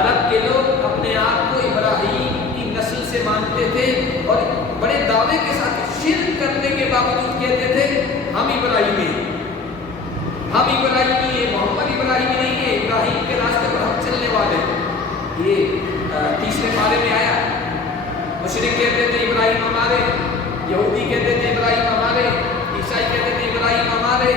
عرب کے لوگ اپنے آپ کو ابراہیم کی نسل سے مانتے تھے اور بڑے دعوے کے ساتھ شرک کرنے کے باوجود کہتے تھے ہم ابراہیمی ہیں، ہم ابراہیمی ہیں، محمد ابراہیمی نہیں ہے، ابراہیم کے راستے پر ہم چلنے والے ہیں۔ یہ تیسرے پارے میں آیا۔ مشرک کہتے تھے ابراہیم ہمارے، یہودی کہتے تھے ابراہیم ہمارے، عیسائی کہتے تھے ابراہیم ہمارے۔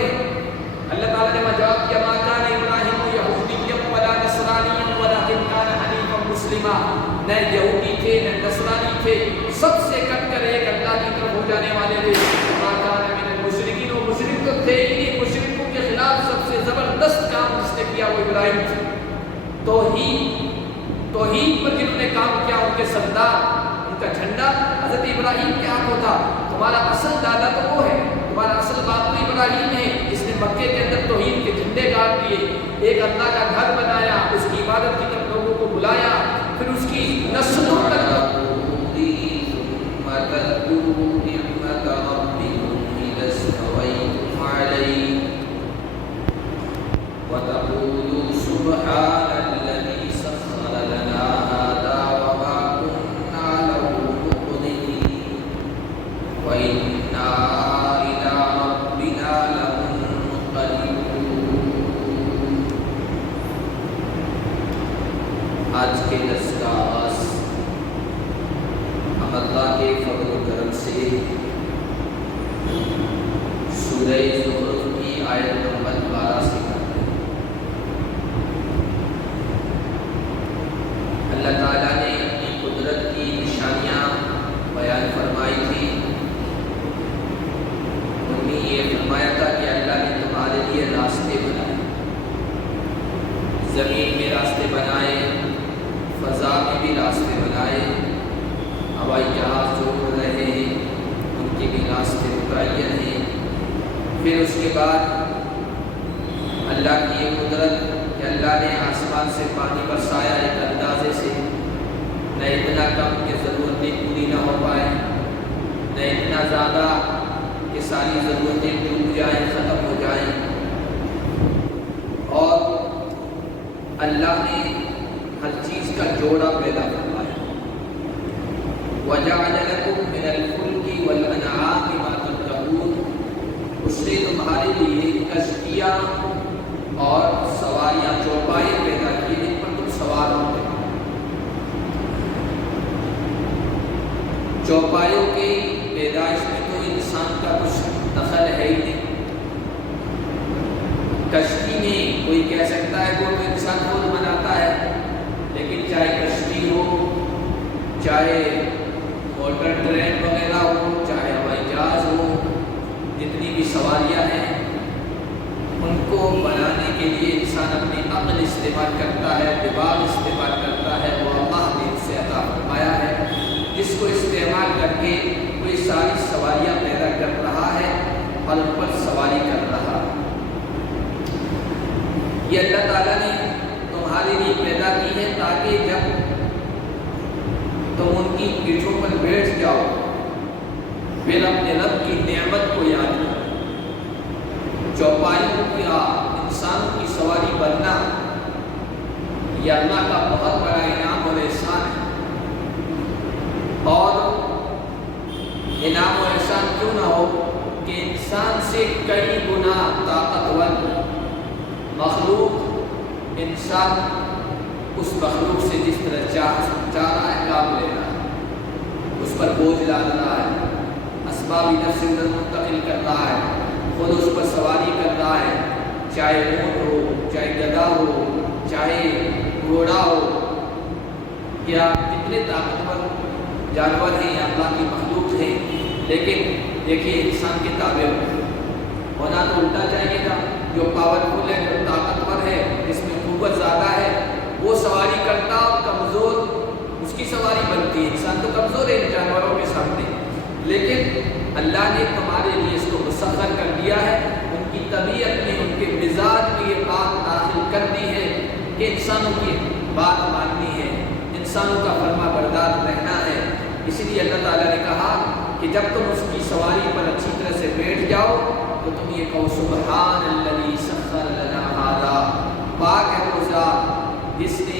اللہ تعالیٰ نے جواب کیا، ما کان ابراہیم یہودیا ولا نصرانیا ولکن کان حنیفا مسلما۔ نہ یہودی تھے نہ نصرانی تھے، سب سے کٹ کر ایک اللہ کی طرف ہو جانے والے تھے۔ ما کان من المشرکین، وہ مشرک تو تھے ہی نہیں، مشرکوں کے خلاف سب سے زبردست کام جس نے کیا وہ ابراہیم تھے۔ توحید پر جنہوں نے کام کیا، ان کے سردار، ان کا جھنڈا حضرت ابراہیم کے ہاتھوں تھا۔ تمہارا اصل دادا تو وہ ہے، تمہارا اصل باپ تو ابراہیم ہے جس نے مکے کے اندر توحید کے جھنڈے گاڑ دیے، ایک اللہ کا گھر بنایا، اس کی عبادت کی طرف لوگوں کو بلایا، پھر اس کی نسلوں تک آج کے درس کا آغاز ہم اللہ کے فضل و کرم سے سورہ زخرف کی آیت نمبر 12 سے کرتے ہیں۔ اللہ تعالیٰ نے اپنی قدرت کی نشانیاں بیان فرمائی تھی۔ ان میں یہ فرمایا تھا کہ اللہ نے تمہارے لیے راستے بنائے، زمین میں راستے بنائے، فضا میں بھی راستے بنائے، ہوائی جہاز جو اڑ رہے ہیں ان کے بھی راستے متعین ہیں۔ پھر اس کے بعد اللہ کی یہ قدرت کہ اللہ نے آسمان سے پانی برسایا ایک اندازے سے، نہ اتنا کم کہ ضرورتیں پوری نہ ہو پائیں، نہ اتنا زیادہ کہ ساری ضرورتیں ڈوب جائیں، ختم ہو جائیں۔ اور اللہ نے ہر چیز کا جوڑا پیدا فرمایا۔ وَجَعَلَ لَكُم مِّنَ الْفُلْكِ وَالْأَنْعَامِ مَا تَرْكَبُونَ، اس نے تمہارے لیے کشتیاں اور سواریاں، چوپائے پیدا کیے جن پر تم سوار ہوتے۔ چوپایوں کی پیدائش میں تو انسان کا کچھ دخل ہے ہی نہیں۔ کشتی میں کوئی کہہ سکتا ہے وہ تو انسان خود بناتا ہے، لیکن چاہے کشتی ہو، چاہے موٹر ٹرین وغیرہ ہو، چاہے ہوائی جہاز ہو، جتنی بھی سواریاں ہیں ان کو بنانے کے لیے انسان اپنی عقل استعمال کرتا ہے، دماغ استعمال کرتا ہے، وہ اللہ نے اسے عطا فرمایا ہے، جس کو استعمال کر کے کوئی ساری سواریاں پیدا کر رہا ہے اور ان پر سواری کر رہا ہے۔ یہ اللہ تعالیٰ نے تمہارے لیے پیدا کی ہے تاکہ جب تم ان کی پیٹھوں پر بیٹھ جاؤ پھر اپنے رب کی نعمت کو یاد کرو۔ چوپائیوں یا انسانوں کی سواری بننا یہ اللہ کا بہت بڑا انعام اور احسان ہے، اور انعام و احسان کیوں نہ ہو کہ انسان سے کئی گنا طاقتور مخلوق انسان اس مخلوق سے جس طرح چاہ رہا ہے کام لے رہا ہے، اس پر بوجھ ڈال رہا ہے، اسباب ادھر سے ادھر منتقل کر رہا ہے، خود اس پر سواری کر رہا ہے، چاہے اونٹ ہو، چاہے گدھا ہو، چاہے گھوڑا ہو، یا کتنے طاقتور جانور ہیں یا اللہ کی مخلوق ہیں، لیکن دیکھیے انسان کے تابع ہونا تو الٹا چاہیے تھا۔ جو پاورفل ہے، جو طاقتور ہے، جس میں قوت زیادہ ہے، وہ سواری کرتا اور کمزور اس کی سواری بنتی ہے۔ انسان تو کمزور ہے ان جانوروں کے سامنے، لیکن اللہ نے تمہارے لیے اس کو مسخر کر دیا ہے، ان کی طبیعت میں، ان کے مزاج میں یہ بات داخل کر دی ہے کہ انسانوں کی بات ماننی ہے، انسانوں کا فرما بردار رہنا ہے۔ اسی لیے اللہ تعالیٰ نے کہا کہ جب تم اس کی سواری پر اچھی طرح سے بیٹھ جاؤ تو تم یہ کہو سبحان الذی سخر لنا ھذا، پاک ہے وہ ذات جس نے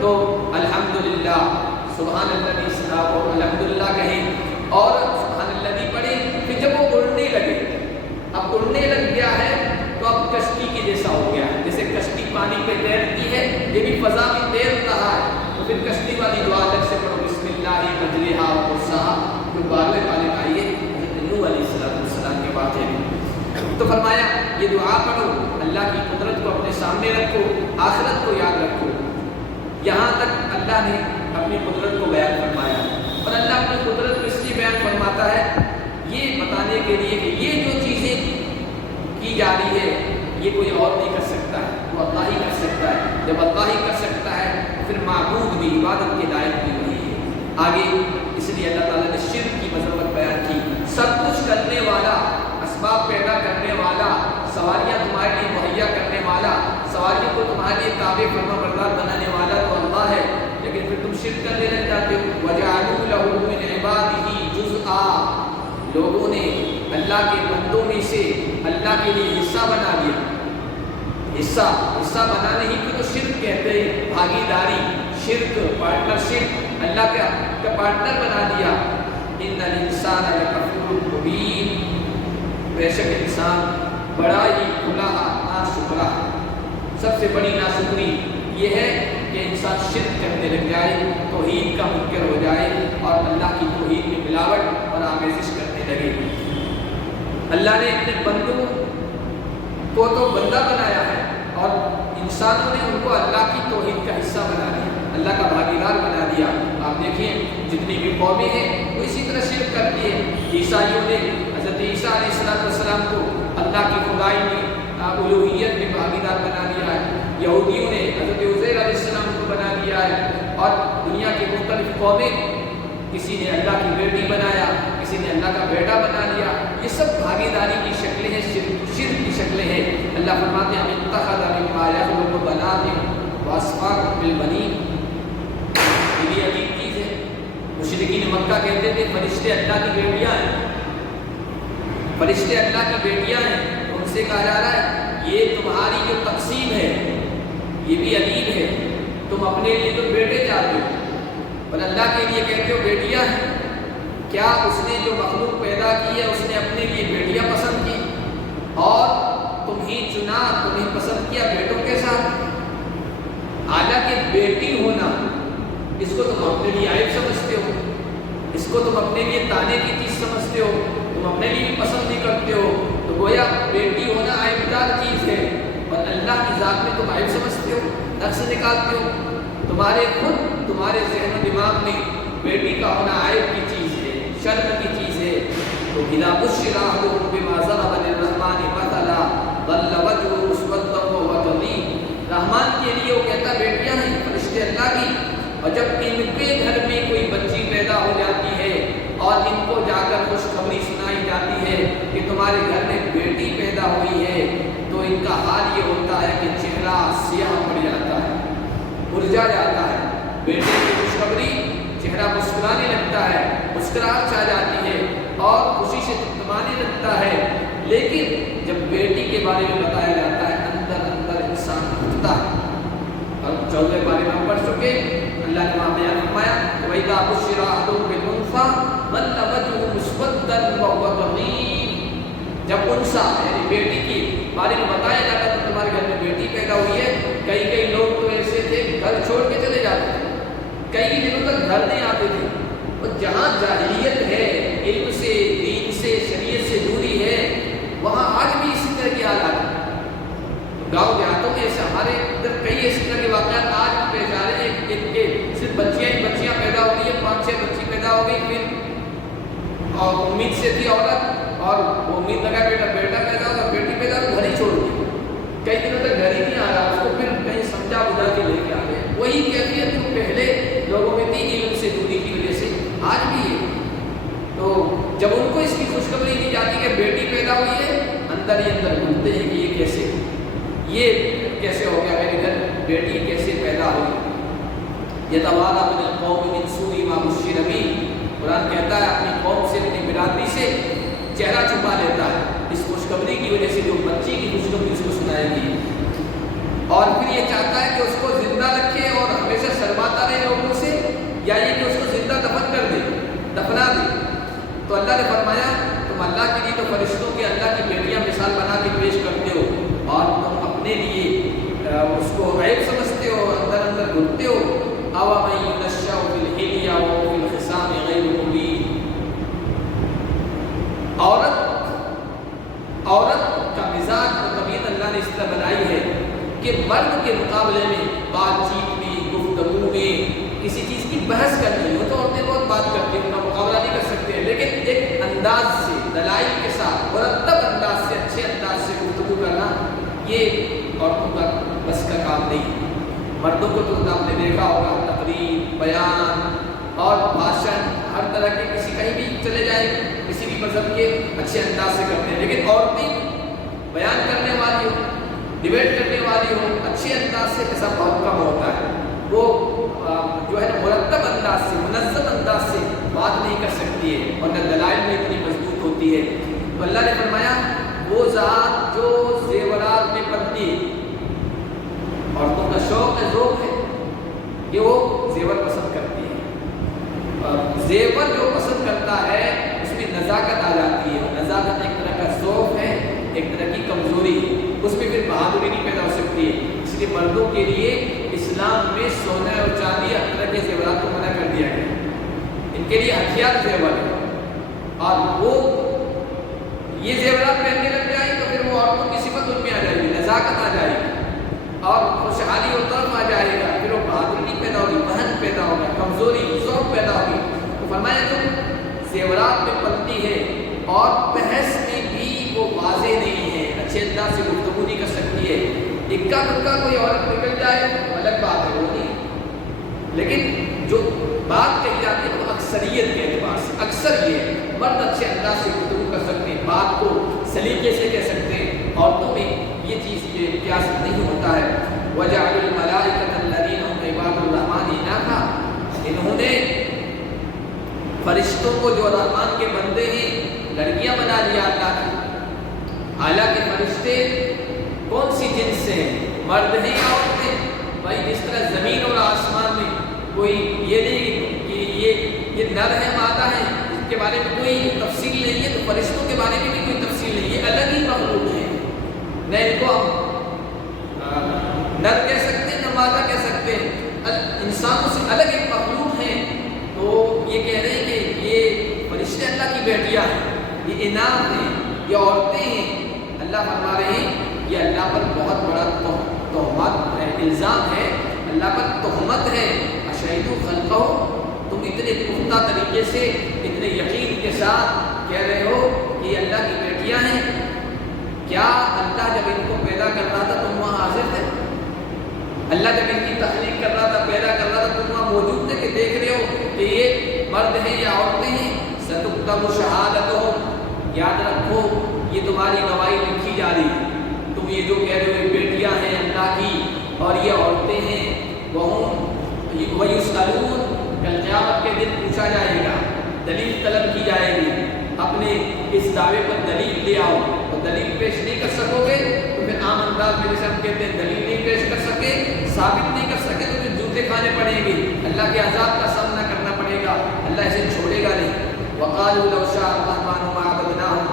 تو الحمدللہ سبحان اللہ صلاح اور الحمدللہ کہیں اور سبحان اللہ پڑھیں. پھر جب وہ اڑنے لگے، اب اڑنے لگ گیا ہے تو اب کشتی کے جیسا ہو گیا ہے. جیسے کشتی پانی پہ تیرتی ہے، یہ بھی فضا میں تیر رہا ہے. تو پھر کشتی والی دعا الگ سے پڑھو، بسم اللہ مجریہا و مرساہا، جو 12ویں پارے میں آئی ہے حضرت نوح علیہ السلام کے بات ہے. تو فرمایا یہ دعا پڑھو، اللہ کی قدرت کو اپنے سامنے رکھو، آخرت کو یاد رکھو. یہاں تک اللہ نے اپنی قدرت کو بیان فرمایا، اور اللہ اپنی قدرت کو اس لیے بیان فرماتا ہے یہ بتانے کے لیے کہ یہ جو چیزیں کی جا رہی ہے یہ کوئی اور نہیں کر سکتا ہے، وہ اللہ ہی کر سکتا ہے. جب اللہ ہی کر سکتا ہے پھر معبود بھی، عبادت کے لائق بھی وہی ہے. آگے اس لیے اللہ تعالیٰ نے شرک کی مذمت بیان کی. سب کچھ کرنے والا، اسباب پیدا کرنے والا، سواریاں تمہارے لیے مہیا کرنے والا، سواریوں کو تمہارے لیے تابع فرما بردار بنانے والا تو اللہ ہے، لیکن پھر تم شرک کرنے لگ جاتے ہو. وَجَعَلُوا لَهُ مِنْ عِبَادِهِ جُزْءًا، لوگوں نے اللہ کے بندوں میں سے اللہ کے لیے حصہ بنا دیا. حصہ بنانے ہی کو تو شرک کہتے ہیں، بھاگیداری، شرک، پارٹنرشپ، اللہ کا پارٹنر بنا دیا. ان الانسان لکفور مبین، بے شک انسان بڑا ہی کھلا ناشکرا ہے. سب سے بڑی ناشکری یہ ہے کہ انسان شرک کرنے لگ جائے، توحید کا منکر ہو جائے اور اللہ کی توحید میں ملاوٹ اور آمیزش کرنے لگے. اللہ نے اپنے بندوں کو تو بندہ بنایا ہے اور انسانوں نے ان کو اللہ کی توحید کا حصہ بنا دیا، اللہ کا بھاگیدار بنا دیا. آپ دیکھیں جتنی بھی قومیں ہیں وہ اسی طرح شرک کرتی ہیں. عیسائیوں نے حضرت عیسیٰ علیہ السلام کو اللہ کی خدائی میں، الوہیت میں بھاگیدار بنا دیا ہے. یہودیوں نے حضرت عزیر علیہ السلام کو بنا دیا ہے. اور دنیا کی مختلف قومیں، کسی نے اللہ کی بیٹی بنایا، کسی نے اللہ کا بیٹا بنا لیا. یہ سب بھاگیداری کی شکلیں ہیں، شرک کی شکلیں ہیں. اللہ فرماتے ہیں اتخذ مما یخلق بنات واصفاکم بالبنین. یہ عجیب چیز ہے. مشرکین مکہ کہتے تھے فرشتے اللہ کی بیٹیاں ہیں، فرشتے اللہ کی بیٹیاں ہیں. ان سے کہا جا رہا ہے یہ تمہاری جو تقسیم ہے یہ بھی عجیب ہے. تم اپنے لیے تو بیٹے چاہتے ہو اور اللہ کے لیے کہتے ہو بیٹیاں ہیں. کیا اس نے جو مخلوق پیدا کی ہے اس نے اپنے لیے بیٹیاں پسند کی اور تم ہی چنا، تمہیں پسند کیا بیٹوں کے ساتھ؟ حالانکہ بیٹی ہونا اس کو تم اپنے لیے عیب سمجھتے ہو، اس کو تم اپنے لیے تانے کی چیز سمجھتے ہو، تم اپنے لیے بھی پسند نہیں کرتے ہو. تو گویا بیٹی ہونا عیبدار چیز ہے اور اللہ کی ذات میں تم عیب سمجھتے ہو، نقص نکالتے ہو. تمہارے ذہن و دماغ میں بیٹی کا ہونا عیب کی چیز ہے، شرم کی چیز ہے. تو اذا بشر احدهم بما ضرب للرحمن مثلا ظل وجهه مسودا وهو كظيم. رحمان کے لیے وہ کہتا بیٹیاں ہیں فرشتے اللہ کی، اور جب ان کے گھر میں کوئی بچی پیدا ہو جاتی ہے اور ان کو جا کر خوشخبری سنائی جاتی ہے کہ تمہارے گھر میں بیٹی پیدا ہوئی ہے تو ان کا حال یہ ہوتا ہے کہ چہرہ سیاہ پڑ جاتا ہے، مرجھا جاتا ہے. بیٹے کی خوشخبری، چہرہ مسکرانے لگتا ہے، مسکراہٹ چھا جاتی ہے اور خوشی سے تمتمانے لگتا ہے. لیکن جب بیٹی کے بارے میں بتایا جاتا ہے اندر اندر انسان اٹھتا ہے. اور 14 بارے میں ہم پڑھ چکے. اللہ نے وہاں بیان فرمایا وَإِذَا بُشِّرَ أَحَدُهُم بِالْأُنثَىٰ ظَلَّ وَجْهُهُ مُسْوَدًّا وَهُوَ كَظِيمٌ. جب انثى یعنی بیٹی کے بارے میں بتایا جاتا تو تمہارے گھر میں بیٹی پیدا ہوئی ہے، کئی لوگ تو ایسے تھے گھر چھوڑ کے چلے جاتے تھے، کئی دنوں تک گھر نہیں آتے تھے. اور جہاں جاہلیت ہے، علم سے، دین سے، شریعت سے دوری ہے، وہاں آج بھی اسی طرح کی حالات ہیں. گاؤں دیہاتوں میں ایسے ہمارے ادھر کئی اس طرح کے واقعات آج بھی پیش آ رہے ہیں کہ صرف بچیاں پیدا ہو گئی ہیں، 5-6 بچی پیدا ہو گئی. پھر اور امید سے تھی عورت اور وہ امید لگا بیٹا پیدا ہوگا، بیٹی پیدا ہو، گھر ہی چھوڑ دی. کئی دنوں تک گھر ہی نہیں آ رہا، اس کو پھر کہیں سمجھا بجھا کے لے کے آ گئے. وہی کیفیت جو پہلے لوگوں میں تھی علم سے دوری کی وجہ سے آج بھی ہے. تو جب ان کو اس کی خوشخبری دی جاتی کہ بیٹی پیدا ہوئی ہے، اندر ہی اندر ڈھونڈتے ہیں کہ یہ کیسے ہو گیا، میرے گھر بیٹی کیسے پیدا ہوئی. یتوارا من القوم من سوء ما بشر به. قرآن کہتا ہے اپنی قوم سے، اپنی برادری سے چہرہ چھپا لیتا ہے اس خوشخبری کی وجہ سے جو بچی کی خوشخبری اس کو سنائے گی. اور پھر یہ چاہتا ہے کہ اس کو زندہ رکھے اور ہمیشہ شرماتا رہے لوگوں سے، یا یہ کہ اس کو زندہ دفن کر دے، دفنا دے؟ تو اللہ نے فرمایا تم اللہ کے لیے تو فرشتوں کے اللہ کی بیٹیاں مثال بنا کے پیش کرتے ہو، اور تم اپنے لیے اس کو عیب سمجھتے ہو، اندر اندر گھٹتے ہو۔ أَوَمَن يُنَشَّأُ فِي الْحِلْيَةِ وَهُوَ فِي الْخِصَامِ غَيْرُ مُبِينٍ۔ عورت کا مزاج و طبیعت اللہ نے اس طرح بنائی ہے کہ مرد کے مقابلے میں بات چیت میں، گفتگو میں، کسی چیز کی بحث کرنی ہو تو عورتیں بہت بات کرتی ہیں، ان کا مقابلہ نہیں کر سکتے ہیں، لیکن ایک انداز سے، دلائل کے ساتھ، مرتب انداز سے، اچھے انداز سے گفتگو کرنا یہ عورتوں کا بس کا کام نہیں ہے۔ مردوں کو تو آپ نے دیکھا ہوگا، تقریر، بیان اور بھاشن ہر طرح کے، کسی کہیں بھی چلے جائیں، کسی بھی مذہب کے اچھے انداز سے کرتے ہیں، لیکن عورتیں بیان کرنے والی ہو، ڈیبیٹ کرنے والی ہو، اچھے انداز سے ایسا بہت کم ہوتا ہے۔ وہ جو ہے نا مرتب انداز سے، منظم انداز سے بات نہیں کر سکتی ہے، اور نہ دلائل میں اتنی مضبوط ہوتی ہے۔ تو اللہ نے فرمایا وہ ذات جو زیورات میں پڑتی ہے، عورتوں کا شوق ہے، ذوق ہے کہ وہ زیور پسند کرتی ہے، اور زیور جو پسند کرتا ہے اس میں نزاکت آ جاتی ہے، اور نزاکت ایک طرح کا ذوق ہے، ایک طرح کی کمزوری ہے، اس میں پھر بہادری نہیں پیدا ہو سکتی ہے۔ اس لیے مردوں کے لیے اسلام میں سونا اور چاندی ہر طرح کے زیورات کو منع کر دیا گیا، ان کے لیے ہتھیار زیور ہے، اور وہ یہ زیورات پہننے لگ جائیں تو پھر وہ عورتوں کی صفت ان میں آ جائے گی، نزاکت آ جائے گی، اور خوشحالی اور طرف آ جائے گا، پھر وہ بہادری نہیں پیدا ہوگی، بہن پیدا ہوگا، کمزوری، ذوق پیدا ہوگی۔ تو فرمایا تم زیورات میں پلتی ہے اور بحث میں بھی وہ واضح نہیں ہے، اچھے انداز سے گفتگو نہیں کر سکتی ہے، اکا دکا کوئی عورت نکل جائے الگ بات ہے، وہ نہیں، لیکن جو بات کہی جاتی ہے وہ اکثریت کے اعتبار سے، اکثر یہ ہے مرد اچھے انداز سے گفتگو کر سکتے ہیں، بات کو سلیقے سے کہہ سکتے ہیں، عورتوں میں یہ چیز کے امتیاز نہیں ہوتا ہے۔ وَجَعَلُ الْمَلَائِكَةَ الَّذِينَ هُمْ عِبَادُ الرَّحْمَنِ إِنَاثًا، انہوں نے فرشتوں کو جو رحمان کے بندے ہیں لڑکیاں بنا لیا اللہ کی، حالانکہ فرشتے کون سی جنس سے ہیں، مرد ہیں یا عورت ہیں؟ بھائی جس طرح زمین اور آسمان میں کوئی یہ نہیں کہ یہ نر ہے مادہ ہے، اس کے بارے میں کوئی تفصیل نہیں ہے، تو فرشتوں کے بارے میں بھی کوئی تفصیل نہیں ہے، الگ ہی مخلوق ہے، نہ ان کو ہم نر کہہ سکتے ہیں نہ مادہ کہہ سکتے ہیں، انسانوں سے الگ ایک مخلوق ہیں۔ تو یہ کہہ رہے ہیں کہ یہ فرشتے اللہ کی بیٹیاں ہیں، یہ انعام ہیں، یہ عورتیں ہیں، اللہ فرما رہے ہیں یہ اللہ پر بہت بڑا تہمت ہے، الزام ہے، اللہ پر تہمت ہے۔ اشہدوا خلقہ، تم اتنے پختہ طریقے سے، اتنے یقین کے ساتھ کہہ رہے ہو کہ یہ اللہ کی بیٹیاں ہیں، کیا اللہ جب ان کو پیدا کر رہا تھا تم وہاں حاضر تھے؟ اللہ جب ان کی تخلیق کر رہا تھا، پیدا کر رہا تھا، تم وہاں موجود تھے کہ دیکھ رہے ہو کہ یہ مرد ہیں یا عورتیں ہیں؟ ستکتب شہادتہم، یاد رکھو یہ تمہاری گواہی لکھی جا رہی ہے، تم یہ جو کہہ رہے ہو یہ بیٹیاں ہیں اللہ کی اور یہ عورتیں ہیں، وَيُسْأَلُونَ، کل قیامت کے دن پوچھا جائے گا، دلیل طلب کی جائے گی، اپنے اس دعوے پر دلیل لے آؤ، اور دلیل پیش نہیں کر سکو گے تو پھر عام انداز میں جیسے ہم کہتے ہیں دلیل نہیں پیش کر سکے، ثابت نہیں کر سکے تو پھر جوتے کھانے پڑیں گے، اللہ کے عذاب کا سامنا کرنا پڑے گا، اللہ اسے چھوڑے گا نہیں۔ وَقَالُوا لَوْ شَاءَ الرَّحْمَنُ مَا عَبَدْنَاهُمْ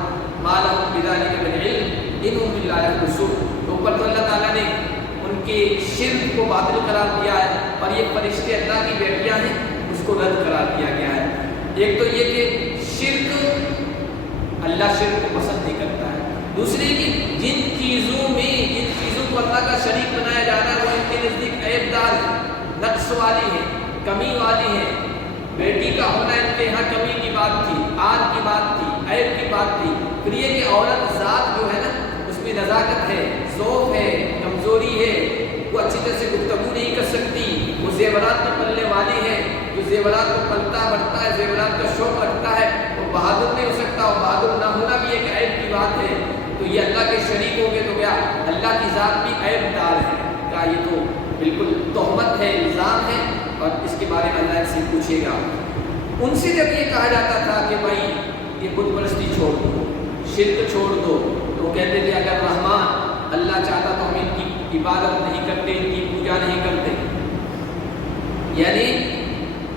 مَا لَهُم بِذَلِكَ مِنْ عِلْمٍ إِنْ هُمْ إِلَّا يَخْرُصُونَ۔ تو اوپر تو اللہ تعالیٰ نے ان کے شرک کو باطل قرار دیا ہے، اور یہ فرشتے اللہ کی بیٹیاں ہیں اس کو رد قرار دیا گیا ہے۔ ایک تو یہ کہ شرک، اللہ شرک کو پسند نہیں کرتا ہے، دوسری کہ جن چیزوں کو اللہ کا شریک بنایا جانا ہے وہ ان کے نزدیک عیب دار ہے، نقص والی ہے، کمی والی ہے۔ بیٹی کا ہونا ان کے یہاں کمی کی بات تھی، آر کی بات تھی، عیب کی بات تھی۔ پھر یہ کہ عورت ذات جو ہے نا اس میں نزاکت ہے، ذوق ہے، کمزوری ہے، وہ اچھی طرح سے گفتگو نہیں کر سکتی، وہ زیورات میں پلنے والی ہے، جو زیورات کو پلتا بڑھتا ہے، زیورات کا شوق رکھتا ہے، وہ بہادر نہیں ہو سکتا، اور بہادر نہ ہونا بھی ایک عیب کی بات ہے۔ تو یہ اللہ کے شریک ہو گئے تو کیا اللہ کی ذات بھی عیب دار ہے؟ کیا یہ تو بالکل تہمت ہے، الزام ہے، اور اس کے بارے میں اللہ سے پوچھے گا۔ ان سے جب یہ کہا جاتا تھا کہ بھائی یہ بت پرستی چھوڑ دو، شرک چھوڑ دو، تو وہ کہتے تھے اگر رحمان اللہ چاہتا تو ہم ان کی عبادت نہیں یعنی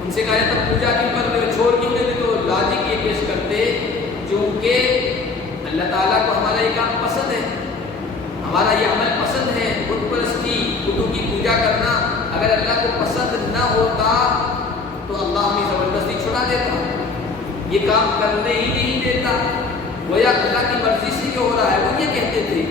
ان سے کہا تب پوجا کیوں کر رہے ہو، چھوڑ کیوں نہیں رہے؟ تو لاجک یہ پیش کرتے چونکہ اللہ تعالیٰ کو ہمارا یہ کام پسند ہے، ہمارا یہ عمل پسند ہے، بت پرستی بتوں کی پوجا کرنا۔ اگر اللہ کو پسند نہ ہوتا تو اللہ ہمیں زبردستی چھڑا دیتا، یہ کام کرنے ہی نہیں دیتا، گویا اللہ کی مرضی سے یہ ہو رہا ہے، وہ یہ کہتے تھے۔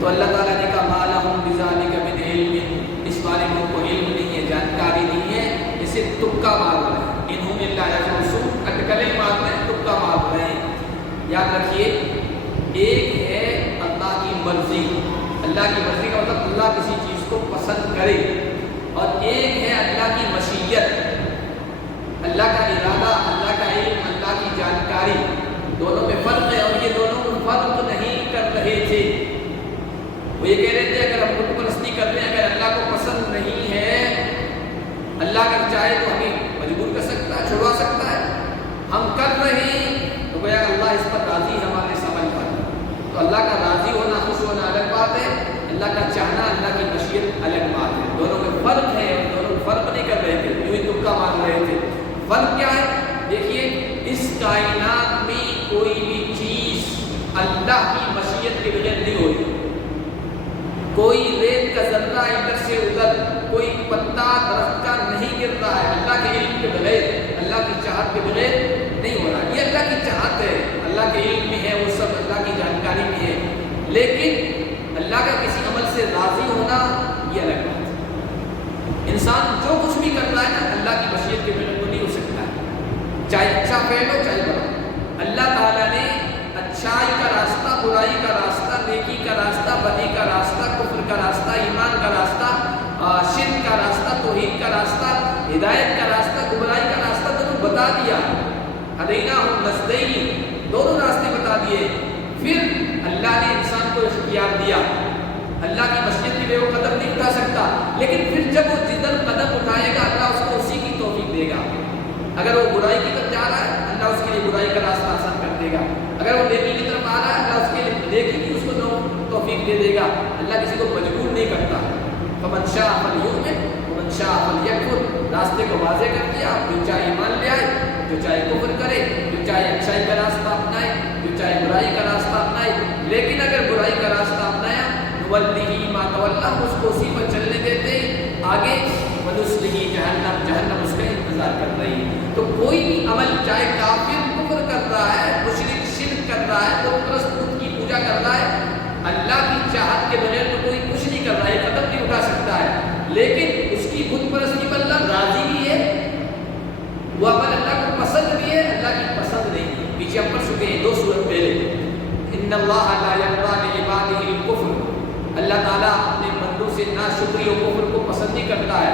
تو اللہ تعالیٰ نے کہا ما لہم بذالک من علم، اس بارے میں ان کو علم نہیں ہے، جانکاری نہیں ہے، یہ صرف تکا مار رہے ہیں، انہم الا یخرصون، اٹکلیں مار رہے ہیں، تکا مار رہے ہیں۔ یاد رکھیے ایک ہے اللہ کی مرضی، اللہ کی مرضی کا مطلب اللہ کسی چیز کو پسند کرے، اور ایک ہے اللہ کی مشیت، اللہ کا ارادہ، اللہ کا علم، اللہ کی جانکاری، دونوں میں فرق ہے، اور یہ دونوں فرق نہیں کر رہے تھے۔ وہ یہ کہہ رہے تھے اگر ہم بت پرستی کر رہے ہیں، اگر اللہ کو پسند نہیں ہے، اللہ اگر چاہے تو ہمیں مجبور کر سکتا ہے، چھڑوا سکتا ہے، ہم کر رہے ہیں تو گویا اللہ اس پر راضی ہے ہمارے سمجھ پر۔ تو اللہ کا راضی ہونا، خوش ہونا الگ بات ہے، اللہ کا چاہنا، اللہ کی مشیت الگ بات ہے، دونوں میں فرق ہے، اور دونوں فرق نہیں کر رہے تھے، یوں ہی تکا مار رہے تھے۔ فرق کیا ہے؟ دیکھیے اس کائنات میں کوئی بھی چیز اللہ کی مشیت کے بغیر نہیں ہو رہی، کوئی ریت کا ذرہ ادھر سے ادھر، کوئی پتا درخت کا نہیں گر رہا ہے، اللہ کے علم کے بغیر، اللہ کی چاہت کے بغیر نہیں ہو رہا۔ یہ اللہ کی چاہت ہے، اللہ کے علم میں ہے، وہ سب اللہ کی جانکاری میں ہے، لیکن اللہ کا کسی عمل سے راضی ہونا یہ الگ بات ہے۔ انسان جو کچھ بھی کر رہا ہے نا، اللہ کی مشیت کے بغیر وہ نہیں ہو سکتا ہے، چاہے اچھا فعل ہو چاہے برا۔ اللہ تعالیٰ نے اچھائی کا راستہ، برائی کا راستہ، نیکی کا راستہ، بدی کا راستہ، کفر کا راستہ، ایمان کا راستہ، شرک کا راستہ، توحید کا راستہ، ہدایت کا راستہ، گمراہی کا راستہ دونوں بتا دیا۔ ہدیناہم نجدین، دونوں راستے بتا دیے۔ پھر اللہ نے انسان کو اختیار دیا، اللہ کی مشیت کے لیے وہ قدم نہیں اٹھا سکتا، لیکن پھر جب وہ جدھر قدم اٹھائے گا اللہ اس کو اسی کی توفیق دے گا۔ اگر وہ برائی کی طرف جا رہا ہے اللہ اس کے لیے برائی کا راستہ آسان کر دے گا، اگر وہ نیکی کی طرف آ رہا ہے اللہ اس کے لیے نیکی کی اس کو توفیق دے دے گا۔ اللہ کسی کو مجبور نہیں کرتا۔ فمن شاء فلیؤمن ومن شاء فلیکفر، راستے کو واضح کر دیا، جو چاہے ایمان لے آئے، جو چاہے کفر کرے، جو چاہے اچھائی کا راستہ اپنائے، جو چاہے برائی کا راستہ اپنائے، لیکن اگر برائی کا راستہ اپنایا نولہ ما تولی، اس کو اسی پر چلنے دیتے آگے، ونصلہ جہنم، جہنم اس کا انتظار کر رہی ہے۔ تو کوئی بھی عمل چاہے کافر کفر کر رہا ہے، مشرک شرک کر رہا ہے، بت پرست بت کی پوجا کر رہا ہے، اللہ کی چاہت کے بغیر تو کوئی کچھ نہیں کر رہا ہے، قدم نہیں اٹھا سکتا ہے، لیکن اس کی بت پرستی پر اللہ راضی بھی ہے، وہ عمل اللہ کو پسند بھی ہے، اللہ کی پسند نہیں ہے۔ پیچھے ہم پڑھ چکے ہیں 2 سورت پہلے، ان اللہ لا یرضی لعبادہ الکفر، اللہ تعالیٰ اپنے بندوں سے ناشکری و کفر کو پسند نہیں کرتا ہے،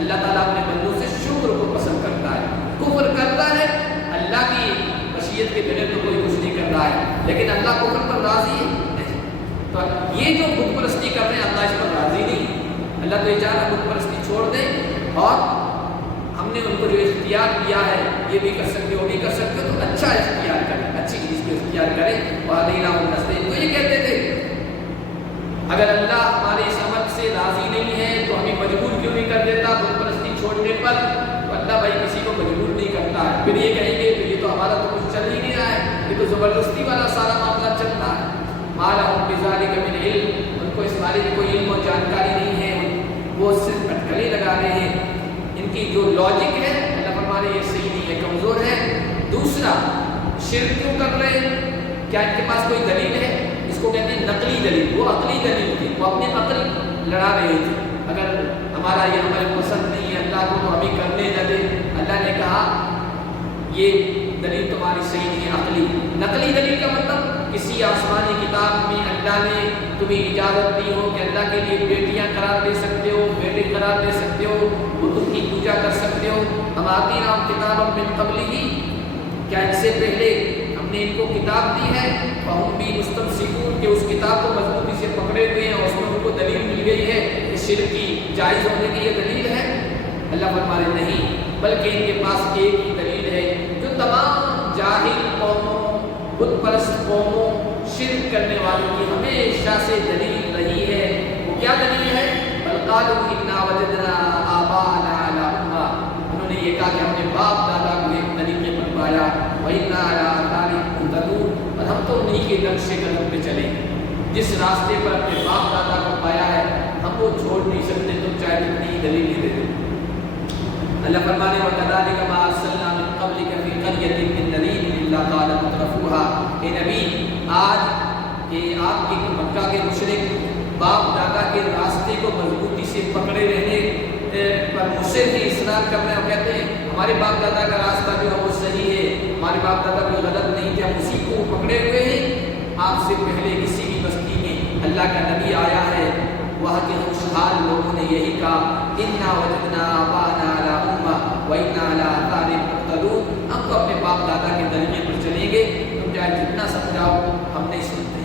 اللہ تعالیٰ اپنے بندوں سے شکر کو پسند کرتا ہے۔ کفر کرتا ہے اللہ کی مشیت کے بغیر تو کوئی کچھ نہیں کر رہا ہے، لیکن اللہ کفر پر راضی ہے نہیں۔ تو یہ جو بت پرستی کر رہے ہیں اللہ اس پر راضی نہیں، اللہ تو یہ چاہ رہا بت پرستی چھوڑ دیں، اور ہم نے ان کو جو اختیار دیا ہے یہ بھی کر سکتے ہو، وہ بھی کر سکتے ہو، تو اچھا اختیار کریں، اچھی چیز کو اختیار کریں۔ وَهَدَيْنَاهُ النَّجْدَيْنِ، تو یہ کہتے تھے اگر اللہ ہمارے اس عمل سے راضی نہیں ہے تو ہمیں مجبور کیوں نہیں کر دیتا بت پرستی چھوڑنے پر؟ تو اللہ بھائی کسی کو مجبور نہیں کرتا ہے۔ پھر یہ کہیں گے تو یہ تو ہمارا تو کچھ چل ہی نہیں رہا ہے، یہ تو زبردستی والا سارا معاملہ چلتا ہے۔ مَا لَهُم بِذَلِكَ مِنْ عِلْمٍ، ان کو اس بارے میں کوئی علم و جانکاری نہیں ہے، وہ صرف اٹکلیں لگا رہے ہیں، ان کی جو لاجک ہے اللہ فرما رہے یہ صحیح نہیں ہے، کمزور ہے۔ دوسرا، شرک کیوں کر رہے ہیں؟ کیا ان کے پاس کوئی دلیل ہے؟ اس کو کہتے ہیں نقلی دلیل، وہ عقلی دلیل تھی، وہ اپنی عقل لڑا رہے تھے۔ اگر ہمارا یہ عمل پسند نہیں ہے اللہ کو تو ابھی کرنے نہ دے، اللہ نے کہا یہ دلیل تمہاری صحیح نہیں ہے، عقلی۔ نقلی دلیل کا مطلب کسی آسمانی کتاب میں اللہ نے تمہیں اجازت دی ہو کہ اللہ کے لیے بیٹیاں قرار دے سکتے ہو، بیٹے قرار دے سکتے ہو، بتوں کی پوجا کر سکتے ہو۔ ہم آتینا کتاب من قبلہ، کیا ان سے پہلے ہم نے ان کو کتاب دی ہے، فہم بھی مستمسکون، کہ اس کتاب کو مضبوطی سے پکڑے ہوئے ہیں اور اس میں ان کو دلیل مل گئی ہے کہ شرک کی جائز ہونے کی یہ دلیل ہے؟ اللہ فرما رہے نہیں، بلکہ ان کے پاس ایک ہی دلیل ہے جو تمام جاہل قوموں، بت پرست قوموں، شرک کرنے والوں کی ہمیشہ سے دلیل رہی ہے۔ وہ کیا دلیل ہے؟ بل قالوا انا وجدنا آباءنا على امہ، انہوں نے یہ کہا کہ ہم نے باپ دادا کو ایک طریقے پر پایا، وَإِنَّا عَلَىٰ آثَارِهِمْ مُهْتَدُونَ، اور ہم تو انہی کے نقش قدم پہ چلیں گے، جس راستے پر اپنے باپ دادا کو پایا ہے ہم وہ چھوڑ نہیں سکتے، تم چاہے کتنی دلیل دے دو۔ اللہ فرمانے وَكَذَلِكَ مَا أَرْسَلْنَا مِن قَبْلِكَ فِي قَرْيَةٍ مِّن نَذِيرٍ إِلَّا قَالَ مُتْرَفُوهَا، اے نبی آج کہ آپ کے مکہ کے مشرک باپ دادا کے راستے کو مضبوطی سے پکڑے رہنے پر مصر ہی اصرار کر رہے ہیں اور کہتے ہیں ہمارے باپ دادا کا راستہ جو ہے وہ صحیح ہے، ہمارے باپ دادا کوئی غلط نہیں تھے، ہم اسی کو پکڑے ہوئے ہیں۔ آپ سے پہلے کسی بھی بستی میں اللہ کا نبی آیا ہے، وہاں کے خوشحال لوگوں نے یہی کہا انا وجدنا آباءنا علی امہ وانا علی آثارہم مقتدون، ہم تو اپنے باپ دادا کے طریقے پر چلیں گے، تم چاہے جتنا سمجھاؤ ہم نہیں سنتے۔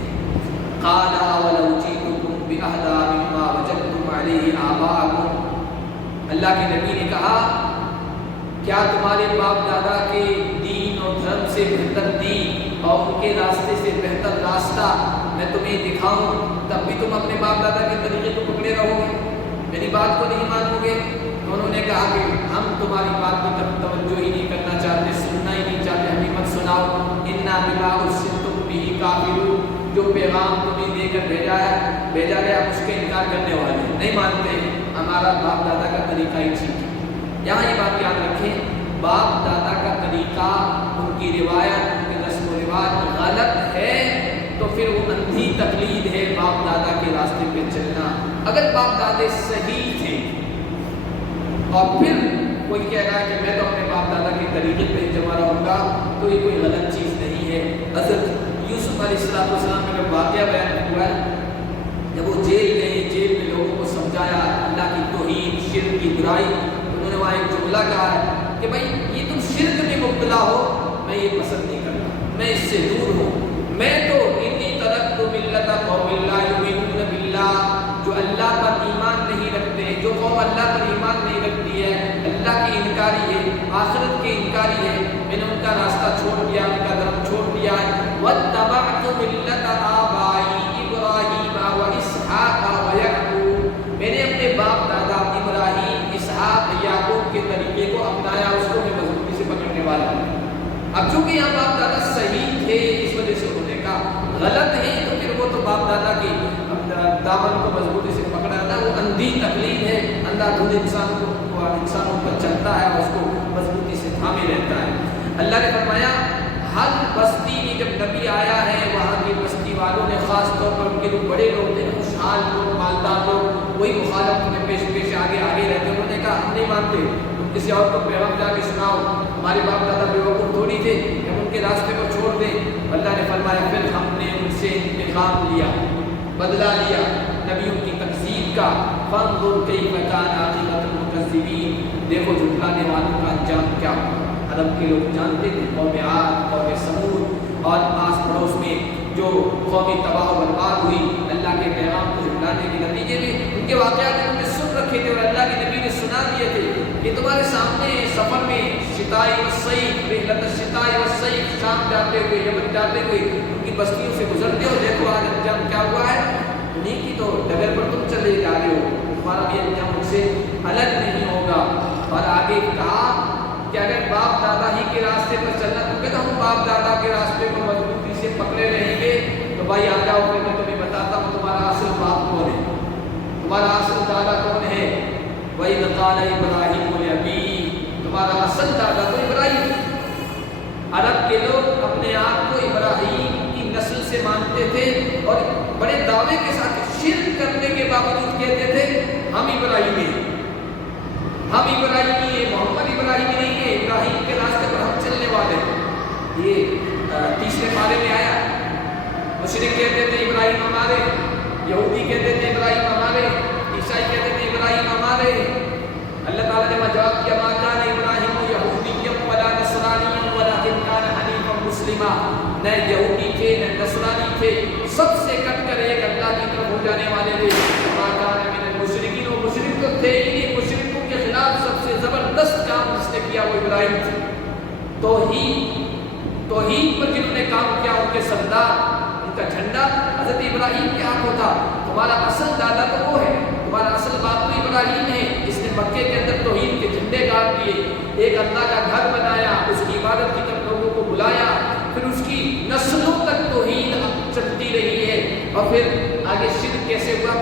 قال اولو جئتکم بأہدی مما وجدتم علیہ آباءکم، اللہ کے نبی نے کہا کیا تمہارے باپ دادا کے دین اور دھرم سے بہتر دین اور ان کے راستے سے بہتر راستہ میں تمہیں دکھاؤں تب بھی تم اپنے باپ دادا کے طریقے کو پکڑے رہو گے، میری بات کو نہیں مانو گے؟ تو انہوں نے کہا کہ ہم تمہاری بات کی طرف توجہ ہی نہیں کرنا چاہتے، سننا ہی نہیں چاہتے، ہمیں مت سناؤ۔ انا بما ارسلتم بہ کافرون، جو پیغام تمہیں دے کر بھیجا گیا اس کے انکار کرنے والے نہیں مانتے، ہمارا باپ دادا کا طریقہ ہی ٹھیک ہے۔ یہاں یہ بات یاد رکھیں، باپ دادا کا طریقہ، ان کی روایت، ان کے رسم و رواج غلط ہے تو پھر وہ اندھی تقلید ہے باپ دادا کے راستے پہ چلنا۔ اگر باپ دادے صحیح تھے اور پھر کوئی کہہ رہا ہے کہ میں تو اپنے باپ دادا کے طریقے پہ جمع رہوں گا تو یہ کوئی غلط چیز نہیں ہے۔ حضرت یوسف علیہ السلام کا جب واقعہ بیان ہوا ہے، جب وہ جیل گئے، جیل میں لوگوں کو سمجھایا اللہ کی توہین، شرک کی برائی، انہوں نے وہاں ایک جملہ کہا ہے کہ بھائی یہ تم شرک میں مبتلا ہو، میں یہ پسند نہیں کرتا، میں اس سے دور ہوں، میں تو انی ترکت ملت قوم لا یؤمنون باللہ، جو اللہ پر ایمان نہیں رکھتے، جو قوم اللہ پر ایمان نہیں رکھتی ہے، اللہ کی انکاری ہے، آخرت کی انکاری ہے، میں نے ان کا راستہ چھوڑ دیا، ان کا دھرم چھوڑ دیا ہے۔ واتبعت ملت آبائی ابراہیم واسحاق ویعقوب، میں نے اپنے باپ دادا ابراہیم، اسحاق، یعقوب کے طریقے کو اپنایا، اس کو میں مضبوطی سے پکڑنے والا ہوں۔ اب چونکہ یہاں باپ دادا صحیح تھے اس وجہ سے انہوں نے کہا، غلط ہے تو پھر وہ تو باپ دادا کی دامن کو مضبوطی سے پکڑانا وہ اندھی تقلید ہے، اندھا دھند انسانوں پر چلتا ہے اور اس کو مضبوطی سے تھامے رہتا ہے۔ اللہ نے فرمایا ہر بستی میں جب نبی آیا ہے وہاں کی بستی والوں نے، خاص طور پر ان کے جو بڑے لوگ تھے، خوشحال لوگ، مالدار لوگ، وہی مخالفت میں پیش آگے رہتے، انہوں نے کہا ہم نہیں مانتے، تم کسی اور کو پیغام جا کے سناؤ، ہمارے باپ دادا بیوقوف تھوڑی تھے ہم ان کے راستے کو چھوڑ دیں۔ اللہ نے فرمایا پھر ہم نے ان سے انتقام لیا، بدلہ لیا نبیوں کی تکذیب کا۔ فانظر کیف کان عاقبۃ المکذبین، دیکھو جھٹلانے والوں کا انجام کیا ہوا۔ عرب کے لوگ جانتے تھے قوم عاد، قوم سمود اور آس پڑوس میں جو قومی تباہ و برباد ہوئی اللہ کے پیغام کو جھٹلانے کے نتیجے میں، ان کے واقعات انہوں نے سن رکھے تھے اور اللہ کے نبی نے سنا دیے تھے کہ تمہارے سامنے سفر میں شتائی والصیف، رحلۃ الشتاء والصیف، شام جاتے ہوئے، یمن جاتے ہوئے ان کی بستیوں سے گزرتے ہو، دیکھو آج انجام کیا ہوا ہے، انہیں کی تو ڈگر پر تم چلے جا رہے ہو، تمہارا بھی انجام ان سے الگ نہیں ہوگا۔ اور آگے کہا کہ اگر باپ دادا ہی کے راستے پر چلنا تو ہم باپ دادا کے راستے کو مضبوطی سے پکڑے رہیں گے، تو بھائی آ جاؤ پھر میں تمہیں بتاتا ہوں تمہارا اصل باپ کون ہے، تمہارا اصل دادا کون ہے۔ وَإِذْ قَالَ إِبْرَاهِيمُ لِأَبِيهِ، تمہارا اصل دادا تو ابراہیم۔ عرب کے لوگ اپنے آپ کو ابراہیم کی نسل سے مانتے تھے اور بڑے دعوے کے ساتھ شرک کرنے کے باوجود کہتے تھے ہم ابراہیمی ہیں، ہم ابراہیمی ہیں، محمد ابراہیمی نہیں ہے، ابراہیم کے راستے پر ہم چلنے والے ہیں۔ یہ تیسرے پارے میں آیا، مشرک کہتے تھے ابراہیم ہمارے، یہودی کہتے تھے ابراہیم ہمارے، عیسائی کہتے تھے ابراہیم ہمارے۔ اللہ تعالیٰ نے جواب کیا ما کان ابراہیم یہودیا ولا نصرانیا ولکن کان حنیفا مسلما، نہ یہودی تھے نہ نصرانی تھے، سب سے کٹ کر ایک اللہ کی طرف ہو جانے والے تھے۔ ما کان من المشرکین، وہ مشرک تو تھے ہی نہیں، مشرکوں کے خلاف سب سے زبردست کام جس نے کیا وہ ابراہیم تھے۔ توحید پر جنہوں نے کام کیا ان کے سردار، ان کا جھنڈا حضرت ابراہیم کے ہاتھوں تھا۔ تمہارا اصل دادا تو وہ ہے، ہمارا اصل باپ تو ابراہیم ہے جس نے مکے کے اندر توحید کے جھنڈے گاڑ دیے، ایک اللہ کا گھر بنایا، اس کی عبادت کی طرف لوگوں کو بلایا، پھر اس کی نسلوں تک توحید چلتی رہی ہے، اور پھر آگے شرک کیسے ہوا